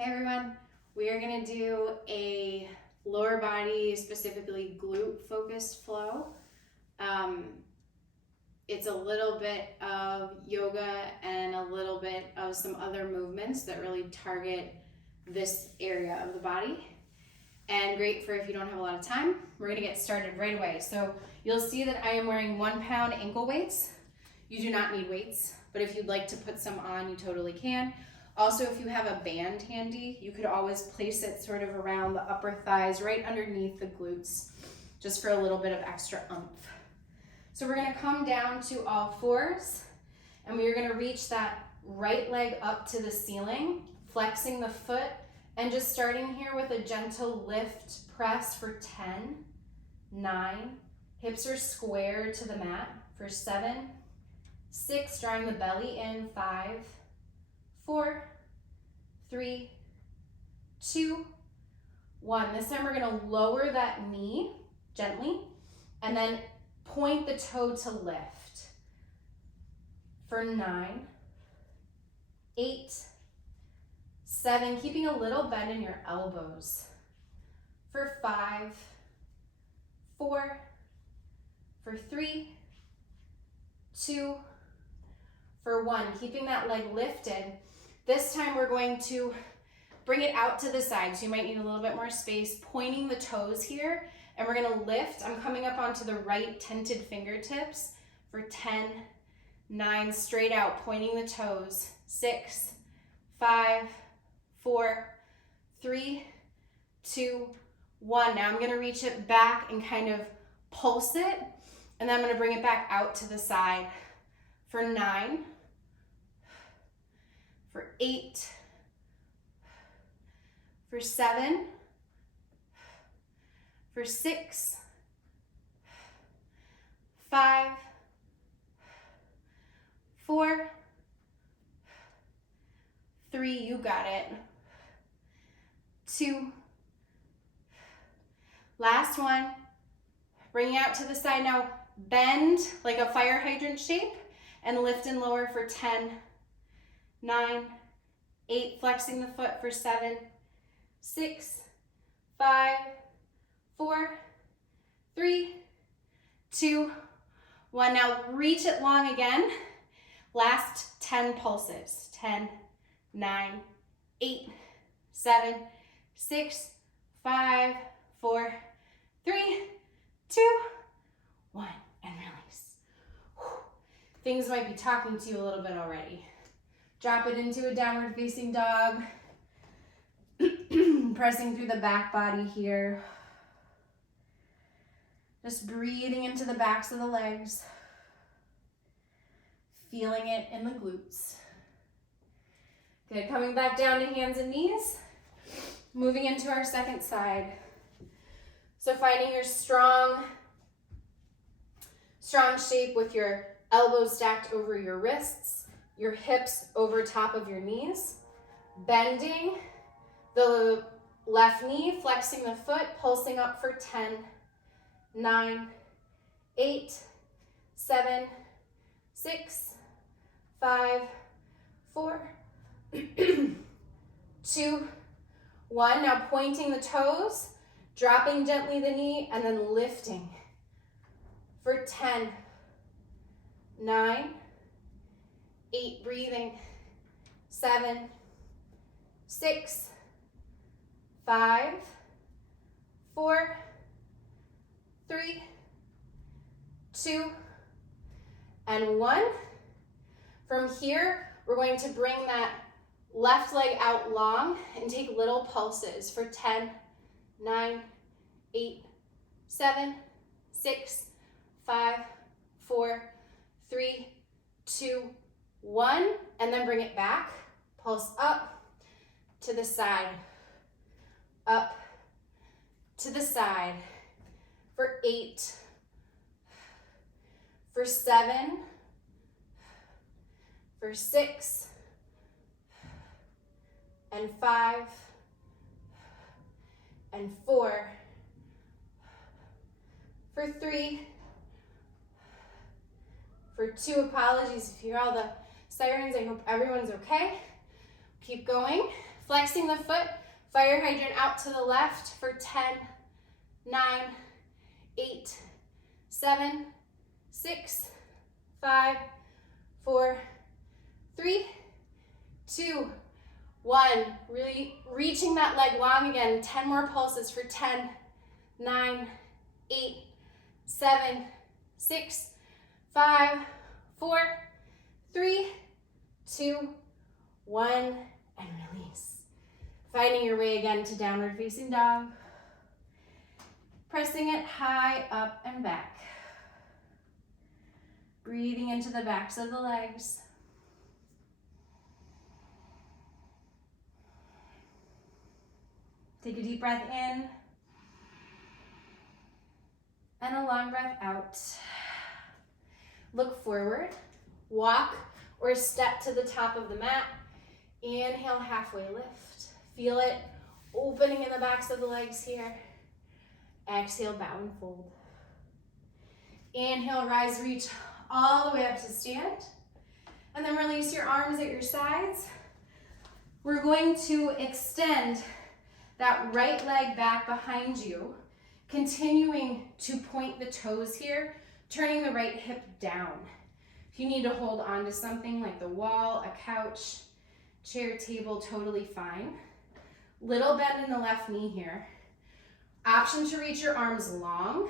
Hey everyone, we are going to do a lower body, specifically glute focused flow. It's a little bit of yoga and a little bit of some other movements that really target this area of the body. And great for if you don't have a lot of time. We're going to get started right away. So you'll see that I am wearing 1 pound ankle weights. You do not need weights, but if you'd like to put some on, you totally can. Also, if you have a band handy, you could always place it sort of around the upper thighs, right underneath the glutes, just for a little bit of extra oomph. So we're gonna come down to all fours, and we are gonna reach that right leg up to the ceiling, flexing the foot, and just starting here with a gentle lift press for 10, 9, hips are square to the mat for 7, 6, drawing the belly in, 5, 4, 3, 2, 1. This time we're going to lower that knee gently and then point the toe to lift for 9, 8, 7, keeping a little bend in your elbows for 5, 4, for 3, 2, for 1, keeping that leg lifted. This time we're going to bring it out to the side, so you might need a little bit more space, pointing the toes here, and we're gonna lift. I'm coming up onto the right tented fingertips for 10, 9, straight out, pointing the toes, 6, 5, 4, 3, 2, 1. Now I'm gonna reach it back and kind of pulse it, and then I'm gonna bring it back out to the side for 9, for 8, for 7, for 6, 5, 4, 3, you got it, 2, last one, bring it out to the side. Now bend like a fire hydrant shape and lift and lower for 10, 9, 8, flexing the foot for 7, 6, 5, 4, 3, 2, 1. Now reach it long again. Last 10 pulses. 10, 9, 8, 7, 6, 5, 4, 3, 2, 1, and release. Whew. Things might be talking to you a little bit already. Drop it into a downward facing dog. Pressing through the back body here. Just breathing into the backs of the legs. Feeling it in the glutes. Good, coming back down to hands and knees. Moving into our second side. So finding your strong shape with your elbows stacked over your wrists, your hips over top of your knees, bending the left knee, flexing the foot, pulsing up for 10, 9, 8, 7, 6, 5, 4, 2, 1. Now pointing the toes, dropping gently the knee, and then lifting for 10, 9, 8, breathing, 7, 6, 5, 4, 3, 2, and 1. From here, we're going to bring that left leg out long and take little pulses for 10, 9, 8, 7, 6, 5, 4, 3, 2, 1, and then bring it back. Pulse up to the side, up to the side for 8, for 7, for 6, and 5, and 4, for 3, for 2. Apologies if you hear all the sirens. I hope everyone's okay. Keep going. Flexing the foot, fire hydrant out to the left for 10, 9, 8, 7, 6, 5, 4, 3, 2, 1. Really reaching that leg long again. 10 more pulses for 10, 9, 8, 7, 6, 5, 4, 3, 2, 1, and release. Finding your way again to downward facing dog. Pressing it high up and back. Breathing into the backs of the legs. Take a deep breath in and a long breath out. Look forward, walk or step to the top of the mat. Inhale, halfway lift. Feel it opening in the backs of the legs here. Exhale, bow and fold. Inhale, rise, reach all the way up to stand. And then release your arms at your sides. We're going to extend that right leg back behind you, continuing to point the toes here, turning the right hip down. If you need to hold on to something like the wall, a couch, chair, table, totally fine. Little bend in the left knee here. Option to reach your arms long.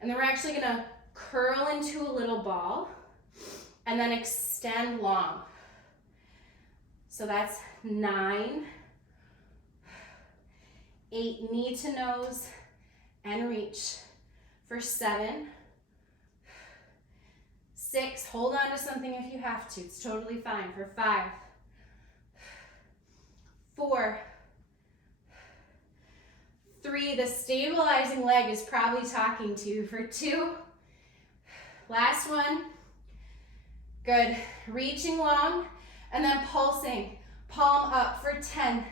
And then we're actually gonna curl into a little ball and then extend long. So that's 9, 8, knee to nose and reach for 7, 6, hold on to something if you have to, it's totally fine, for 5, 4, 3, the stabilizing leg is probably talking to you, for 2, last one, good, reaching long, and then pulsing, palm up for 10,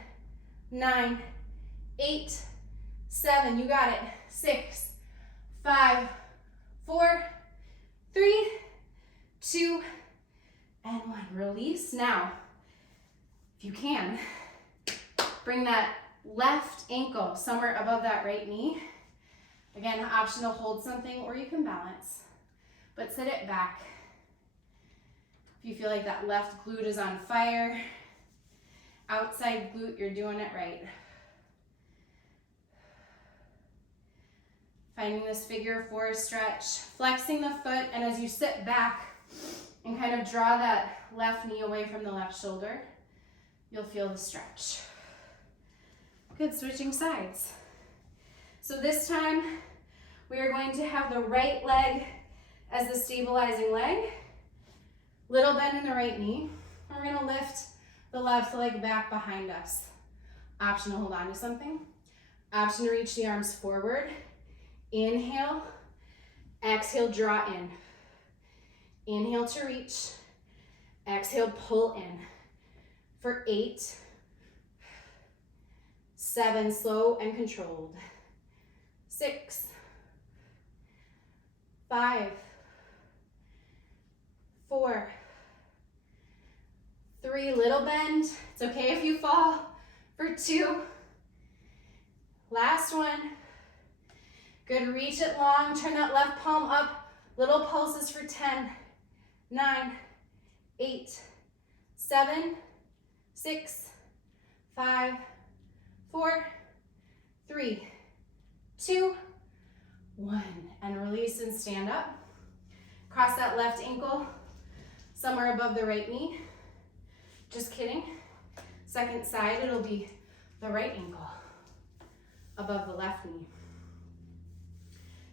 9, 8, 7, you got it, 6, 5, 4, 3, 2, and 1. Release. Now, if you can, bring that left ankle somewhere above that right knee. Again, option to hold something or you can balance, but sit it back. If you feel like that left glute is on fire, outside glute, you're doing it right. Finding this figure 4 stretch, flexing the foot, and as you sit back and kind of draw that left knee away from the left shoulder, you'll feel the stretch. Good, switching sides. So this time, we are going to have the right leg as the stabilizing leg, little bend in the right knee. We're gonna lift the left leg back behind us. Option to hold on to something. Option to reach the arms forward. Inhale, exhale, draw in. Inhale to reach, exhale, pull in. For 8, 7, slow and controlled. 6, 5, 4, 3, little bend. It's okay if you fall. For 2, last one. Good, reach it long, turn that left palm up, little pulses for 10, 9, 8, 7, 6, 5, 4, 3, 2, 1. And release and stand up. Cross that left ankle somewhere above the right knee. Just kidding. Second side, it'll be the right ankle above the left knee.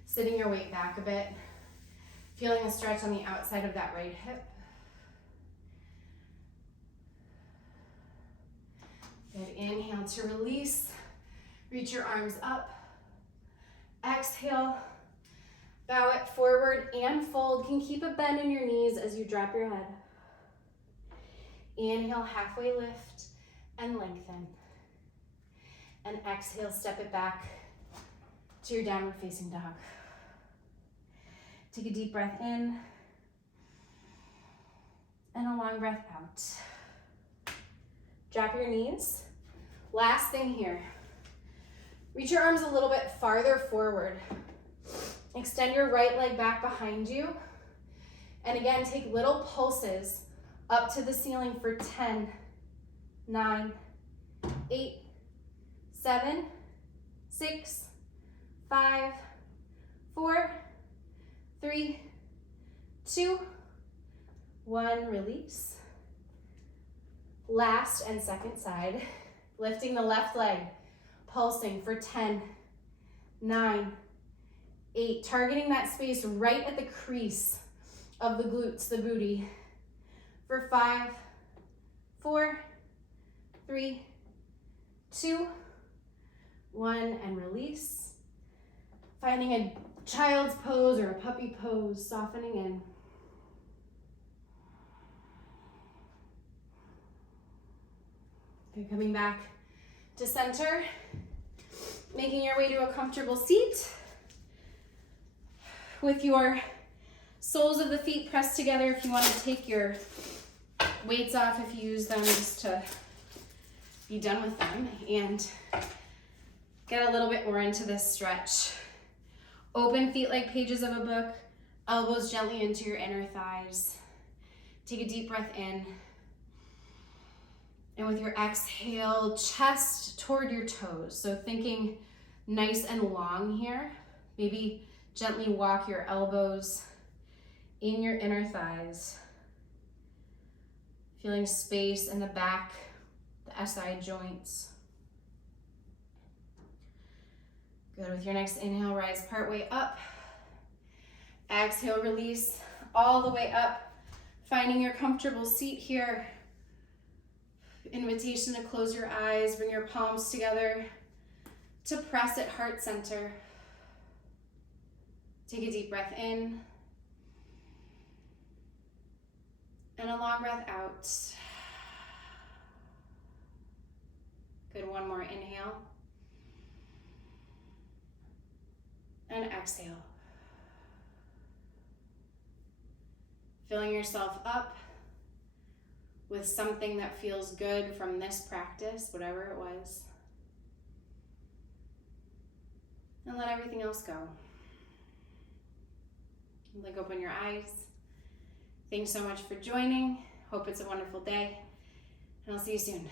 Sitting your weight back a bit, feeling a stretch on the outside of that right hip. Good, inhale to release. Reach your arms up. Exhale, bow it forward and fold. Can keep a bend in your knees as you drop your head. Inhale, halfway lift and lengthen. And exhale, step it back to your downward facing dog. Take a deep breath in and a long breath out. Drop your knees, Last thing here. Reach your arms a little bit farther forward. Extend your right leg back behind you. And again, take little pulses up to the ceiling for 10, 9, 8, 7, 6, 5, 4, 3, 2, 1, release. Last and second side, lifting the left leg, pulsing for 10, 9, 8, targeting that space right at the crease of the glutes, the booty, for 5, 4, 3, 2, 1, and release. Finding a child's pose or a puppy pose, softening in. Okay, coming back to center, making your way to a comfortable seat with your soles of the feet pressed together. If you want to take your weights off, if you use them just to be done with them, and get a little bit more into this stretch. Open feet like pages of a book, elbows gently into your inner thighs. Take a deep breath in. And with your exhale, chest toward your toes. So thinking nice and long here. Maybe gently walk your elbows in your inner thighs. Feeling space in the back, the SI joints. Good. With your next inhale, rise partway up. Exhale, release all the way up. Finding your comfortable seat here. Invitation to close your eyes, bring your palms together to press at heart center. Take a deep breath in and a long breath out. Good, one more inhale and exhale. Filling yourself up with something that feels good from this practice, whatever it was. And let everything else go. Like, open your eyes. Thanks so much for joining. Hope it's a wonderful day, and I'll see you soon.